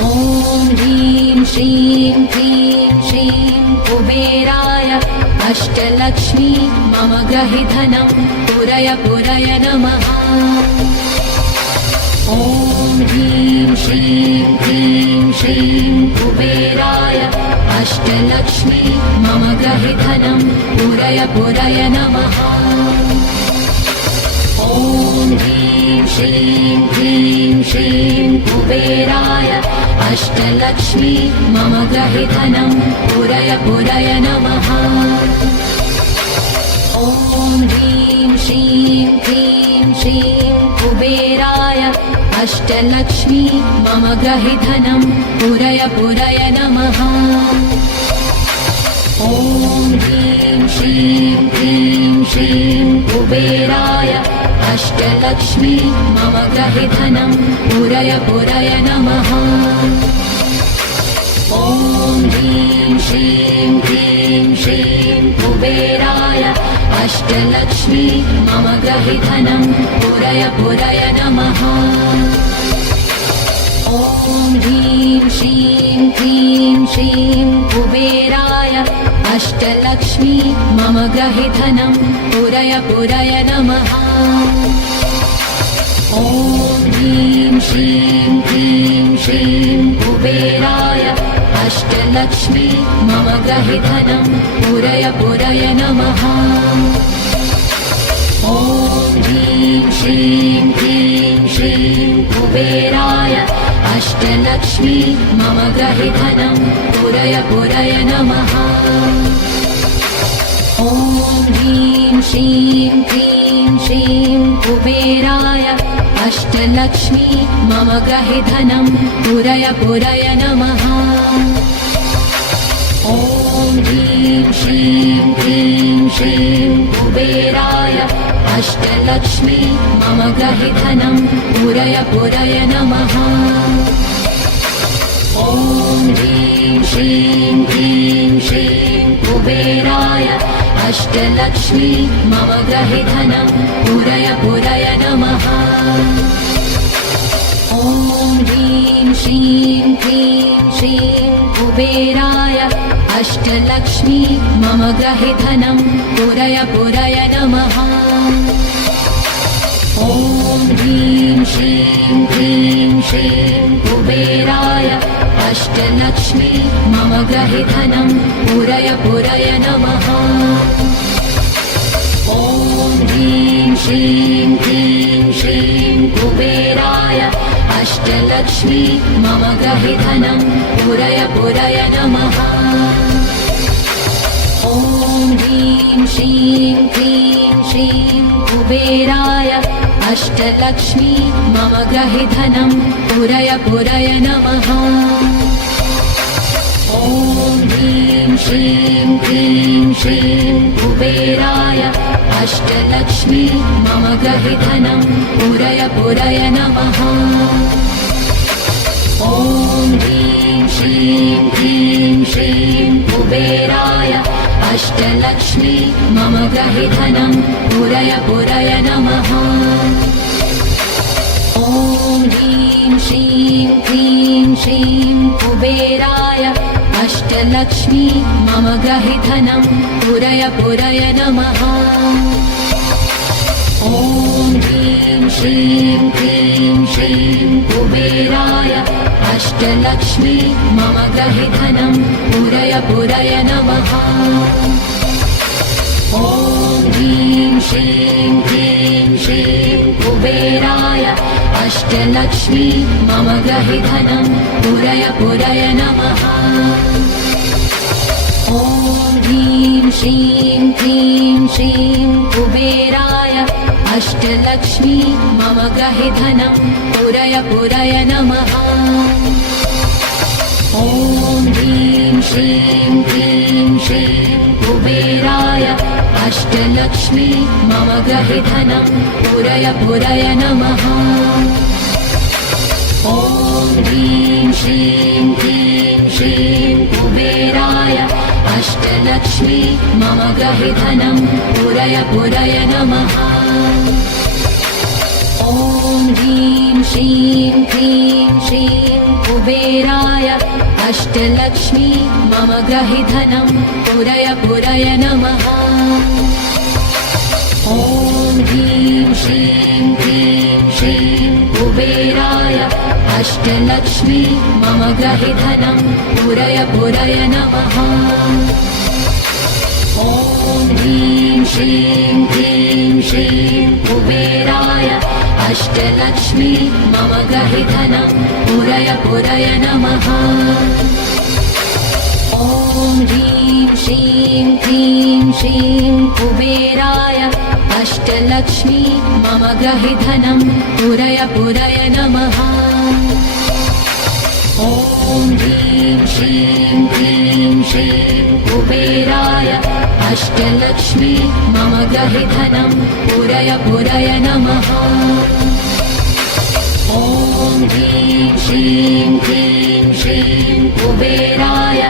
ॐ ह्रीं श्रीं क्लीं श्रीं कुबेराय अष्टलक्ष्मी मम गृहे धनं पुरय पुरय नमः। ॐ ह्रीं श्रीं क्लीं श्रीं कुबेराय अष्टलक्ष्मी मम गृहे धनं पुरय पुरय नमः। ॐ ह्रीं श्रीं क्लीं श्रीं कुबेराय अष्टलक्ष्मी मम गृहे धनं पुरय पुरय नमः। ॐ ह्रीं श्रीं क्लीं श्रीं कुबेराय अष्टलक्ष्मी मम गृहे धनं पुरय पुरय नमः। ॐ ह्रीं श्रीं क्लीं श्रीं कुबेराय अष्टलक्ष्मी मम गृहे धनं पुरय पुरय नमः। ॐ ह्रीं श्रीं क्लीं श्रीं कुबेराय अष्टलक्ष्मी मम गृहे धनं पुरय पुरय नमः। ॐ ह्रीं श्रीं क्लीं श्रीं कुबेराय अष्टलक्ष्मी मम गृहे धनं पुरय पुरय नमः। ॐ ह्रीं श्रीं क्लीं श्रीं कुबेराय अष्टलक्ष्मी मम गृहे धनं पुरय पुरय नमः। ॐ ह्रीं श्रीं क्लीं श्रीं कुबेराय अष्टलक्ष्मी मम गृहे धनं पुरय पुरय नमः। ॐ ह्रीं श्रीं क्लीं श्रीं कुबेराय अष्टलक्ष्मी मम गृहे धनं पुरय पुरय नमः। ॐ ह्रीं श्रीं क्लीं श्रीं कुबेराय अष्टलक्ष्मी मम गृहे धनं पुरय पुरय नमः। ॐ ह्रीं श्रीं क्लीं श्रीं कुबेराय अष्टलक्ष्मी मम गृहे धनं पुरय पुरय नमः। ॐ ह्रीं श्रीं क्लीं श्रीं कुबेराय अष्टलक्ष्मी मम गृहे धनं पुरय पुरय नमः। ॐ ह्रीं श्रीं क्लीं श्रीं कुबेराय अष्टलक्ष्मी मम गृहे धनं पुरय पुरय नमः। ॐ ह्रीं श्रीं क्लीं श्रीं कुबेराय अष्टलक्ष्मी मम गृहे धनं पुरय पुरय नमः। ॐ ह्रीं श्रीं क्लीं श्रीं कुबेराय अष्टलक्ष्मी मम गृहे धनं पुरय पुरय नमः। ॐ ह्रीं श्रीं क्लीं श्रीं कुबेराय अष्टलक्ष्मी मम गृहे धनं पुरय पुरय नमः। ॐ ह्रीं श्रीं क्लीं श्रीं कुबेराय अष्टलक्ष्मी मम गृहे धनं पुरय पुरय नमः। ॐ ह्रीं श्रीं क्लीं श्रीं कुबेराय अष्टलक्ष्मी मम गृहे धनं पुरय पुरय नमः। ॐ ह्रीं श्रीं क्लीं श्रीं कुबेराय अष्टलक्ष्मी मम गृहे धनं पुरय पुरय नमः। ॐ ह्रीं श्रीं क्लीं श्रीं कुबेराय अष्टलक्ष्मी मम गृहे धनं पुरय पुरय नमः। ॐ ह्रीं श्रीं क्लीं श्रीं कुबेराय अष्टलक्ष्मी मम गृहे धनं पुरय पुरय नमः। ॐ ह्रीं श्रीं क्लीं श्रीं कुबेराय अष्टलक्ष्मी मम गृहे धनं पुरय पुरय नमः। ॐ ह्रीं श्रीं क्लीं श्रीं कुबेराय अष्टलक्ष्मी मम गृहे धनं पुरय पुरय नमः। ॐ ह्रीं श्रीं क्लीं श्रीं कुबेराय अष्टलक्ष्मी मम गहि धनं पुरय पुरय नमः। ॐ ह्रीं श्रीं क्लीं श्रीं कुबेराय अष्टलक्ष्मी मम गहि धनं पुरय पुरय नमः। ॐ ह्रीं श्रीं क्लीं श्रीं कुबेराय अष्टलक्ष्मी मम गहि धनं पुरय पुरय नमः। ॐ ह्रीं श्रीं क्लीं श्रीं कुबेराय अष्टलक्ष्मी मम गहि धनं पुरय पुरय नमः। ॐ ह्रीं श्रीं क्लीं श्रीं कुबेराय अष्टलक्ष्मी मम गहि धनं पुरय पुरय नमः। ॐ ह्रीं श्रीं क्लीं श्रीं कुबेराय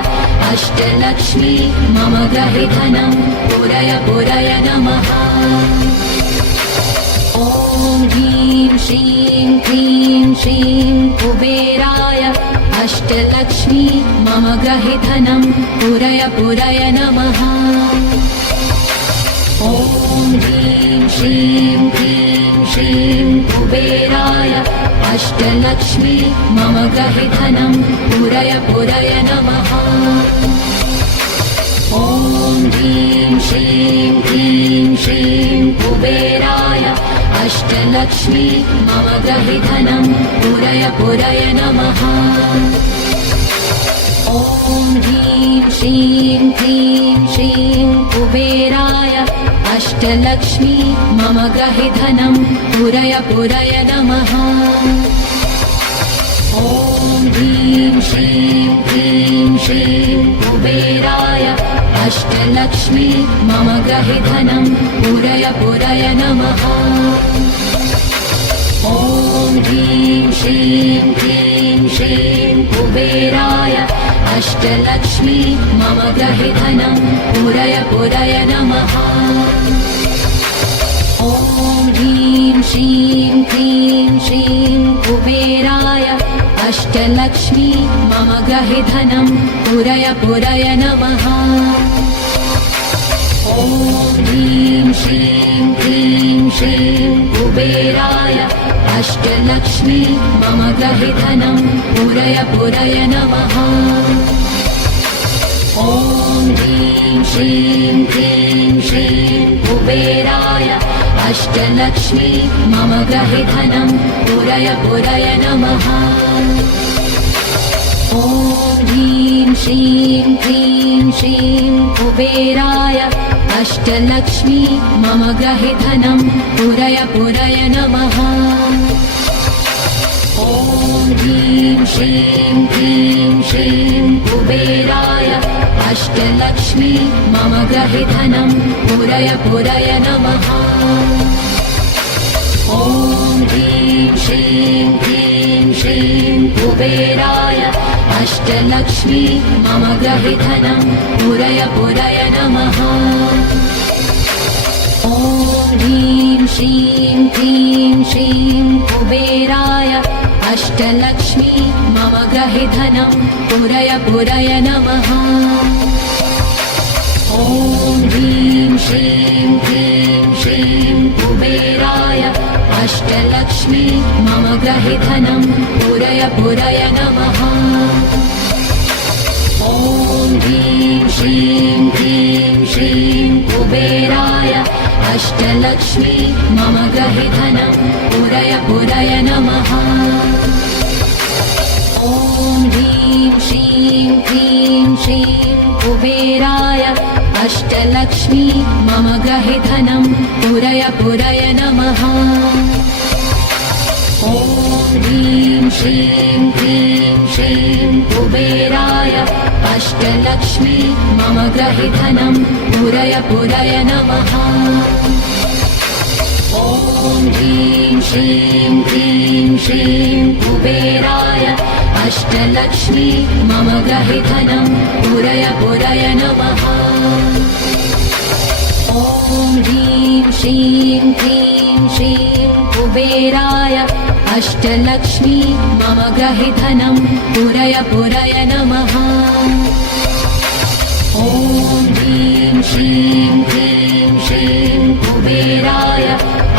अष्टलक्ष्मी मम गहि धनं पुरय पुरय नमः। ॐ ह्रीं श्रीं क्लीं श्रीं कुबेराय अष्टलक्ष्मी मम गहि धनं पुरय पुरय नमः। ॐ ह्रीं श्रीं क्लीं श्रीं कुबेराय अष्टलक्ष्मी मम गहि धनं पुरय पुरय नमः। ॐ ह्रीं श्रीं क्लीं श्रीं कुबेराय अष्टलक्ष्मी मम गहि धनं पुरय पुरय नमः। ॐ ह्रीं श्रीं क्लीं श्रीं कुबेराय अष्टलक्ष्मी मम गहि धनं पुरय पुरय नमः। ॐ ह्रीं श्रीं क्लीं श्रीं कुबेराय अष्टलक्ष्मी मम गहि धनं पुरय पुरय नमः। ॐ ह्रीं श्रीं क्लीं श्रीं कुबेराय अष्टलक्ष्मी मम गहि धनं पुरय पुरय नमः। ॐ ह्रीं श्रीं क्लीं श्रीं कुबेराय अष्टलक्ष्मी मम गहि धनं पुरय पुरय नमः। ॐ ह्रीं श्रीं क्लीं श्रीं कुबेराय अष्टलक्ष्मी मम गहि धनं पुरय पुरय नमः। ॐ ह्रीं श्रीं क्लीं श्रीं कुबेराय अष्टलक्ष्मी मम गहि धनं पुरय पुरय नमः। ॐ ह्रीं श्रीं क्लीं श्रीं कुबेराय अष्टलक्ष्मी मम गहि धनं पुरय पुरय नमः। ॐ ह्रीं श्रीं क्लीं श्रीं कुबेराय अष्टलक्ष्मी मम गहि धनं पुरय पुरय नमः। ॐ ह्रीं श्रीं क्लीं श्रीं कुबेराय अष्टलक्ष्मी मम गहि धनं पुरय पुरय नमः। ॐ ह्रीं श्रीं क्लीं श्रीं कुबेराय अष्टलक्ष्मी मम गहि धनं पुरय पुरय नमः। ॐ ह्रीं श्रीं क्लीं श्रीं कुबेराय अष्टलक्ष्मी मम गहि धनं पुरय पुरय नमः। ॐ ह्रीं श्रीं क्लीं श्रीं कुबेराय अष्टलक्ष्मी मम गहि धनं पुरय पुरय नमः। ॐ ह्रीं श्रीं क्लीं श्रीं कुबेराय अष्टलक्ष्मी मम गहि धनं पुरय पुरय नमः। ॐ ह्रीं श्रीं क्लीं श्रीं कुबेराय अष्टलक्ष्मी मम गहि धनं पुरय पुरय नमः। ॐ ह्रीं श्रीं क्लीं श्रीं कुबेराय अष्टलक्ष्मी मम गहि धनं पुरय पुरय नमः। ॐ ह्रीं श्रीं क्लीं श्रीं कुबेराय अष्टलक्ष्मी मम गहि धनं पुरय पुरय नमः। ॐ ह्रीं श्रीं क्लीं श्रीं कुबेराय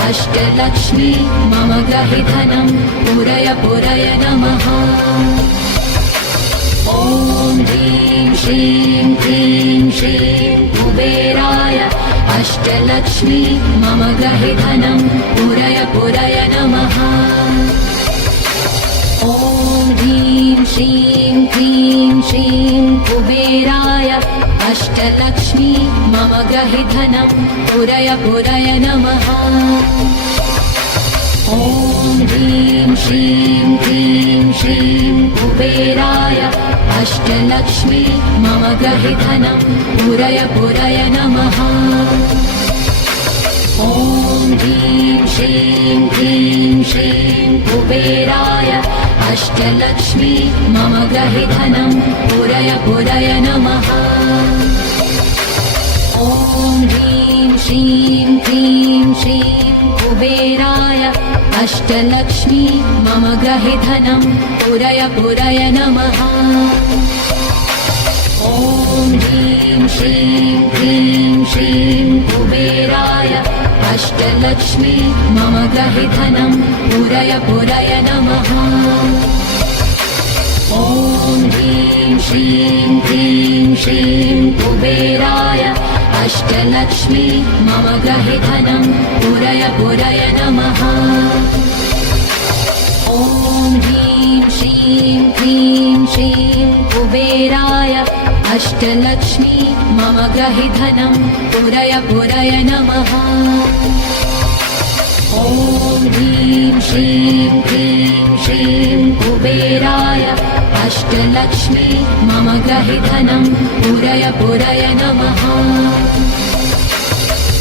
अष्टलक्ष्मी मम गहि धनं पुरय पुरय नमः। ॐ ह्रीं श्रीं क्लीं श्रीं कुबेराय अष्टलक्ष्मी मम गहि धनं पुरय पुरय नमः। ॐ ह्रीं श्रीं क्लीं श्रीं कुबेराय अष्टलक्ष्मी मम गहि धनं पुरय पुरय नमः। ॐ ह्रीं श्रीं क्लीं श्रीं कुबेराय अष्टलक्ष्मी मम गहि धनं पुरय पुरय नमः। ॐ ह्रीं श्रीं क्लीं श्रीं कुबेराय अष्टलक्ष्मी मम गहि धनं पुरय पुरय नमः। ॐ ह्रीं श्रीं क्लीं श्रीं कुबेराय अष्टलक्ष्मी मम गहि धनं पुरय पुरय नमः। ॐ ह्रीं श्रीं क्लीं श्रीं कुबेराय अष्टलक्ष्मी मम गहि धनं पुरय पुरय नमः। ॐ ह्रीं श्रीं क्लीं श्रीं कुबेराय अष्टलक्ष्मी मम गहि धनं पुरय पुरय नमः। ॐ ह्रीं श्रीं क्लीं श्रीं कुबेराय अष्टलक्ष्मी मम गहि धनं पुरय पुरय नमः। ॐ ह्रीं श्रीं क्लीं श्रीं कुबेराय अष्टलक्ष्मी मम गहि धनं पुरय पुरय नमः।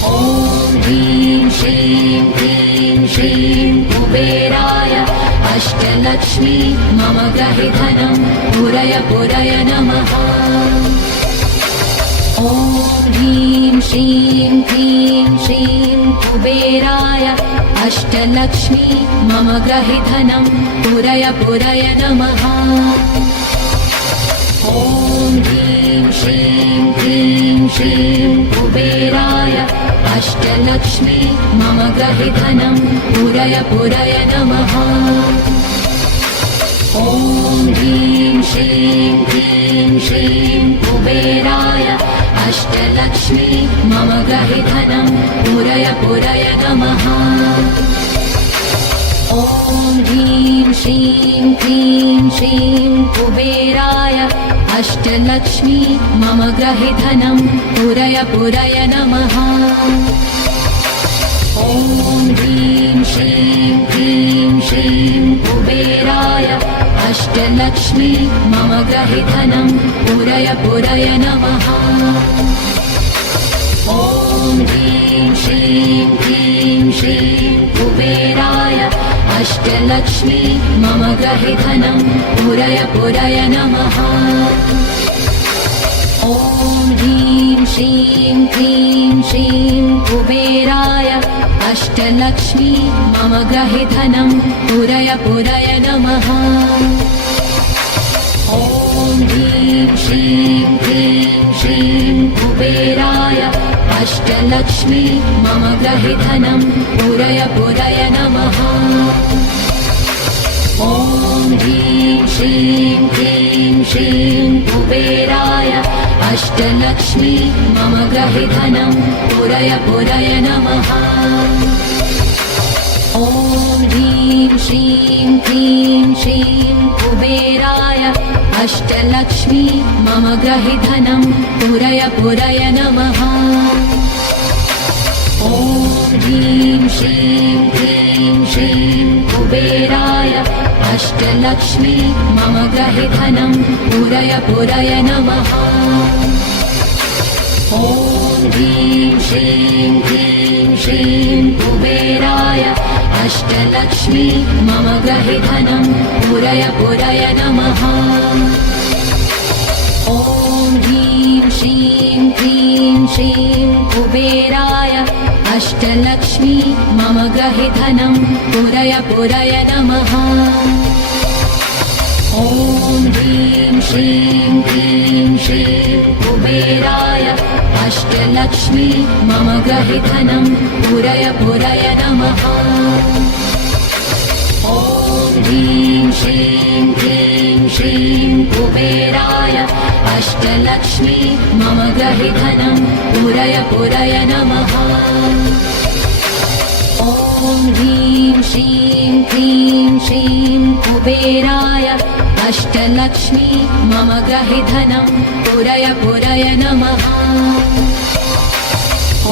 ॐ ह्रीं श्रीं क्लीं श्रीं कुबेराय अष्टलक्ष्मी मम गहि धनं पुरय पुरय नमः। ॐ ह्रीं श्रीं क्लीं श्रीं कुबेराय अष्टलक्ष्मी मम गहि धनं पुरय पुरय नमः। ॐ ह्रीं श्रीं क्लीं श्रीं कुबेराय अष्टलक्ष्मी मम गहि धनं पुरय पुरय नमः। ॐ ह्रीं श्रीं क्लीं श्रीं कुबेराय अष्टलक्ष्मी मम गहि धनं पुरय पुरय नमः। ॐ ह्रीं श्रीं क्लीं श्रीं कुबेराय अष्टलक्ष्मी मम गहि धनं पुरय पुरय नमः। ॐ ह्रीं श्रीं क्लीं श्रीं कुबेराय अष्टलक्ष्मी मम गहि धनं पुरय पुरय नमः। ॐ ह्रीं श्रीं क्लीं श्रीं कुबेराय अष्टलक्ष्मी मम गहि धनं पुरय पुरय नमः। ॐ ह्रीं श्रीं क्लीं श्रीं कुबेराय अष्टलक्ष्मी मम गहि धनं पुरय पुरय नमः। ॐ ह्रीं श्रीं क्लीं श्रीं कुबेराय अष्टलक्ष्मी मम गहि धनं पुरय पुरय नमः। ॐ ह्रीं श्रीं क्लीं श्रीं कुबेराय अष्टलक्ष्मी मम गहि धनं पुरय पुरय नमः। ॐ ह्रीं श्रीं क्लीं श्रीं कुबेराय अष्टलक्ष्मी मम गहि धनं पुरय पुरय नमः। ॐ ह्रीं श्रीं क्लीं श्रीं कुबेराय अष्टलक्ष्मी मम गहि धनं पुरय पुरय नमः। ॐ ह्रीं श्रीं क्लीं श्रीं कुबेराय अष्टलक्ष्मी मम गहि धनं पुरय पुरय नमः। ॐ ह्रीं श्रीं क्लीं श्रीं कुबेराय अष्टलक्ष्मी मम गृहे धनं पुरय पुरय नमः। ॐ ह्रीं श्रीं क्लीं श्रीं कुबेराय अष्टलक्ष्मी मम गृहे धनं पुरय पुरय नमः। ॐ ह्रीं श्रीं क्लीं श्रीं कुबेराय अष्टलक्ष्मी मम गृहे धनं पुरय पुरय नमः। ॐ ह्रीं श्रीं क्लीं श्रीं कुबेराय अष्टलक्ष्मी मम गृहे धनं पुरय पुरय नमः।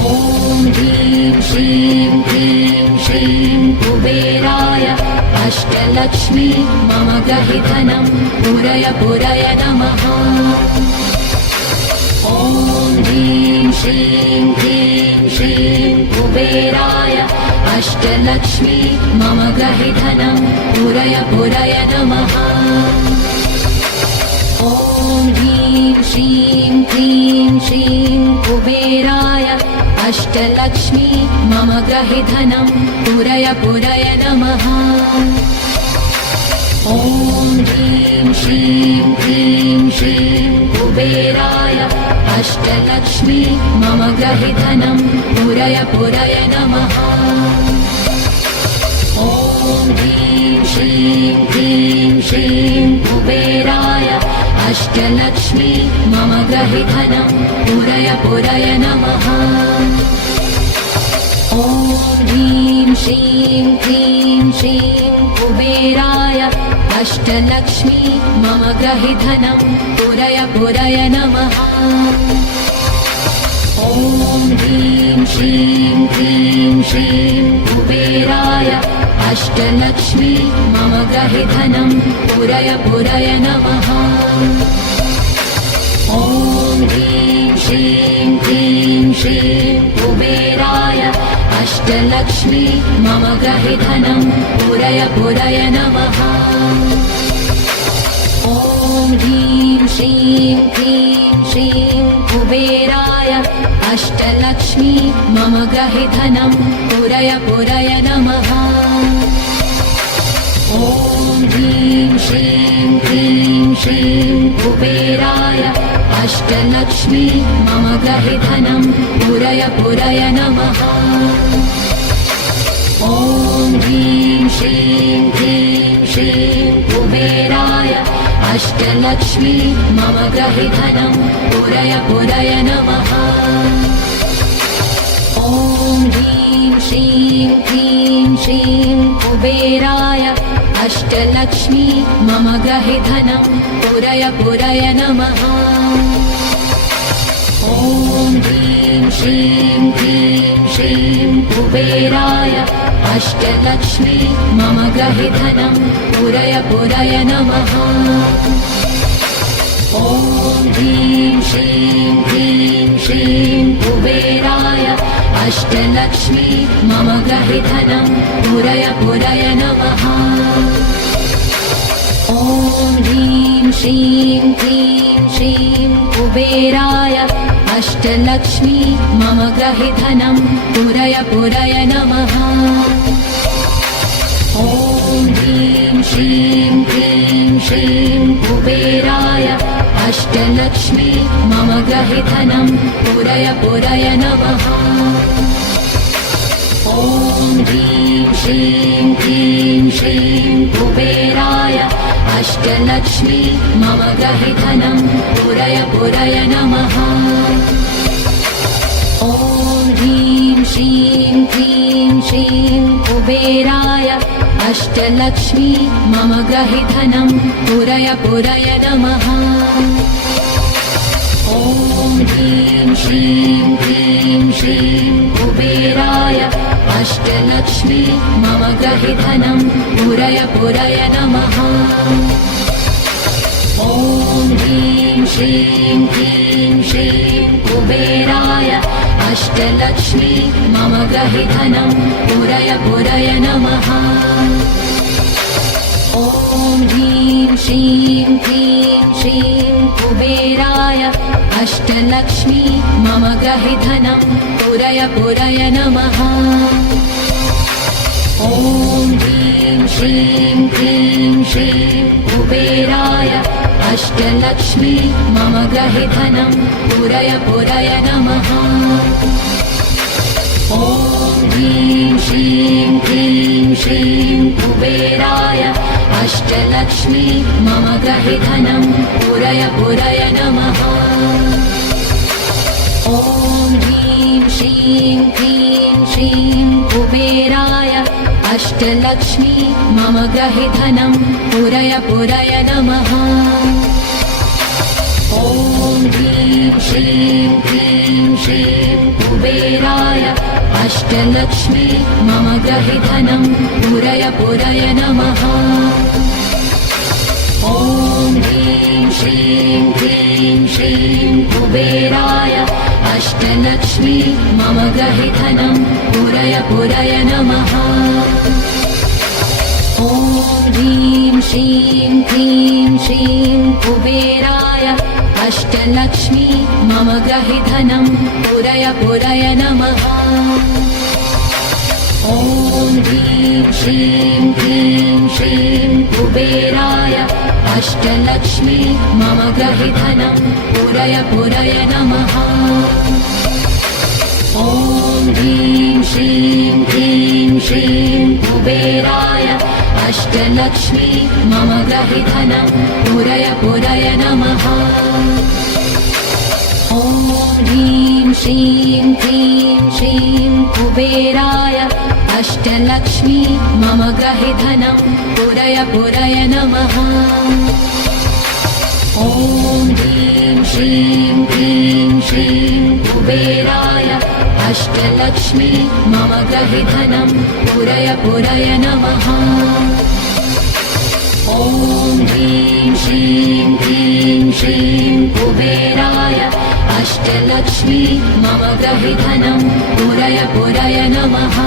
ॐ ह्रीं श्रीं क्लीं श्रीं कुबेराय अष्टलक्ष्मी मम गृहे धनं पुरय पुरय नमः। ॐ ह्रीं श्रीं क्लीं श्रीं कुबेराय अष्टलक्ष्मी मम गृहे धनं पुरय पुरय नमः। ॐ ह्रीं श्रीं क्लीं श्रीं कुबेराय अष्टलक्ष्मी मम गृहे धनं पुरय पुरय नमः। ॐ ह्रीं श्रीं क्लीं श्रीं कुबेराय अष्टलक्ष्मी मम गृहे धनं पुरय पुरय नमः। ॐ ह्रीं श्रीं क्लीं श्रीं कुबेराय अष्टलक्ष्मी मम गृहे धनं पुरय पुरय नमः। ॐ ह्रीं श्रीं क्लीं श्रीं कुबेराय अष्टलक्ष्मी मम गृहे धनं पुरय पुरय नमः। ॐ ह्रीं श्रीं क्लीं श्रीं कुबेराय अष्टलक्ष्मी मम गृहे धनं पुरय पुरय नमः। ॐ ह्रीं श्रीं क्लीं श्रीं कुबेराय अष्टलक्ष्मी मम गृहे धनं पुरय पुरय नमः। ॐ ह्रीं श्रीं क्लीं श्रीं कुबेराय अष्टलक्ष्मी मम गृहे धनं पुरय पुरय नमः। ॐ ह्रीं श्रीं क्लीं श्रीं कुबेराय अष्टलक्ष्मी मम गृहे धनं पुरय पुरय नमः। ॐ ह्रीं श्रीं क्लीं श्रीं कुबेराय अष्टलक्ष्मी मम गृहे धनं पुरय पुरय नमः। ॐ ह्रीं श्रीं क्लीं श्रीं कुबेराय अष्टलक्ष्मी मम गृहे धनं पुरय पुरय नमः। ॐ ह्रीं श्रीं क्लीं श्रीं कुबेराय अष्टलक्ष्मी मम गृहे धनं पुरय पुरय नमः। ॐ ह्रीं श्रीं क्लीं श्रीं कुबेराय अष्टलक्ष्मी मम गृहे धनं पुरय पुरय नमः। ॐ ह्रीं श्रीं क्लीं श्रीं कुबेराय अष्टलक्ष्मी मम गृहे धनं पुरय पुरय नमः। ॐ ह्रीं श्रीं क्लीं श्रीं कुबेराय अष्टलक्ष्मी मम गृहे धनं पुरय पुरय नमः। ॐ ह्रीं श्रीं क्लीं श्रीं कुबेराय अष्टलक्ष्मी मम गृहे धनं पुरय पुरय नमः। ॐ ह्रीं श्रीं क्लीं श्रीं कुबेराय अष्टलक्ष्मी मम गृहे धनं पुरय पुरय नमः। ॐ ह्रीं श्रीं क्लीं श्रीं कुबेराय अष्टलक्ष्मी मम गृहे धनं पुरय पुरय नमः। ॐ ह्रीं श्रीं क्लीं श्रीं कुबेराय अष्टलक्ष्मी मम गृहे धनं पुरय पुरय नमः। ॐ ह्रीं श्रीं क्लीं श्रीं कुबेराय अष्टलक्ष्मी मम गृहे धनं पुरय पुरय नमः। ॐ ह्रीं श्रीं क्लीं श्रीं कुबेराय अष्टलक्ष्मी मम गृहे धनं पुरय पुरय नमः। ॐ ह्रीं श्रीं क्लीं श्रीं कुबेराय अष्टलक्ष्मी मम गृहे धनं पुरय पुरय नमः। ॐ ह्रीं श्रीं क्लीं श्रीं कुबेराय अष्टलक्ष्मी मम गृहे धनं पुरय पुरय नमः। ॐ ह्रीं श्रीं क्लीं श्रीं कुबेराय अष्टलक्ष्मी मम गृहे धनं पुरय पुरय नमः। ॐ ह्रीं श्रीं क्लीं श्रीं कुबेराय अष्टलक्ष्मी मम गृहे धनं पुरय पुरय नमः। ॐ ह्रीं श्रीं क्लीं श्रीं कुबेराय अष्टलक्ष्मी मम गृहे धनं पुरय पुरय नमः। ॐ ह्रीं श्रीं क्लीं श्रीं कुबेराय अष्टलक्ष्मी मम गृहे धनं पुरय पुरय नमः। ॐ ह्रीं श्रीं क्लीं श्रीं कुबेराय अष्टलक्ष्मी मम गृहे धनं पुरय पुरय नमः। ॐ ह्रीं श्रीं क्लीं श्रीं कुबेराय अष्टलक्ष्मी मम गृहे धनं पुरय पुरय नमः। ॐ ह्रीं श्रीं क्लीं श्रीं कुबेराय अष्टलक्ष्मी मम गृहे धनं पुरय पुरय नमः। ॐ ह्रीं श्रीं क्लीं श्रीं कुबेराय अष्टलक्ष्मी मम गृहे धनं पुरय पुरय नमः।